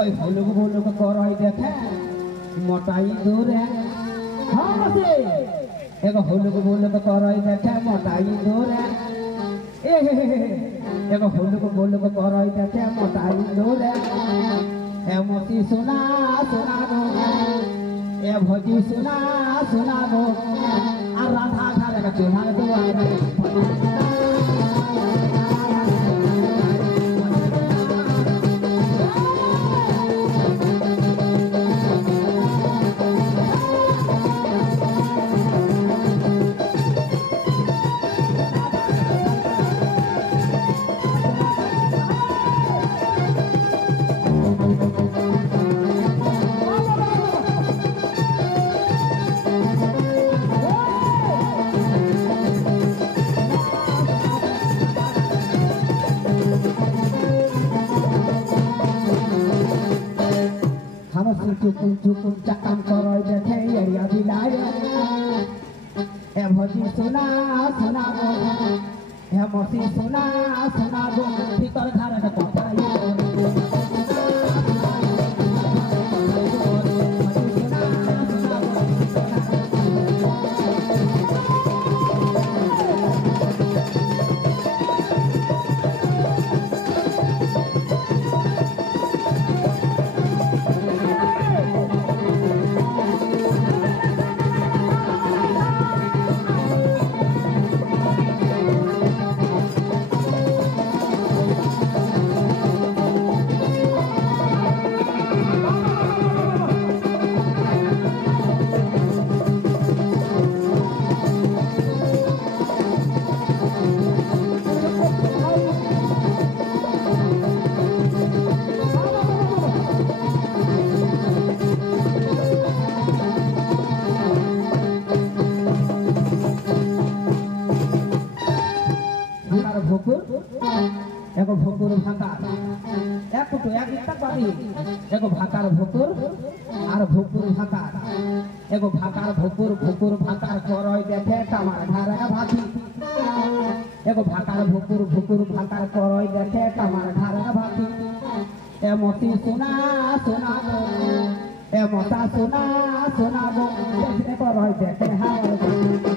ওই হলুক ভুলুক করই দেখে মোটাই দূরে হ্যাঁ মাসি এগো হলুক ভুলুক করই দেখে মোটাই দূরে এগো হলুক ভুলুক করই দেখে মোটাই দূরে এ মতি সোনা সোনা গো এ ভজি সোনা সোনা গো আর রাধা ঘরে চুলার দুয়ারে চুকুম চুকুম চাকাম করই দেখে এরিয়া বিলায় এ ভজি সোনা সোনা গো এ মতি সোনা সোনা গো ভিতর ঘরে কথাই एगो भोकुर भाकार एक तो एक तक बारी एगो भाकार भोकुर आर भोकुर भाकार एगो भाकार भोकुर भोकुर भाकार करई देखे तमार घरे भाती एगो भाकार भोकुर भोकुर भाकार करई देखे तमार घरे भाती ए मोती सोना सोना गो ए मोता सोना सोना गो देखने करई देखे हाय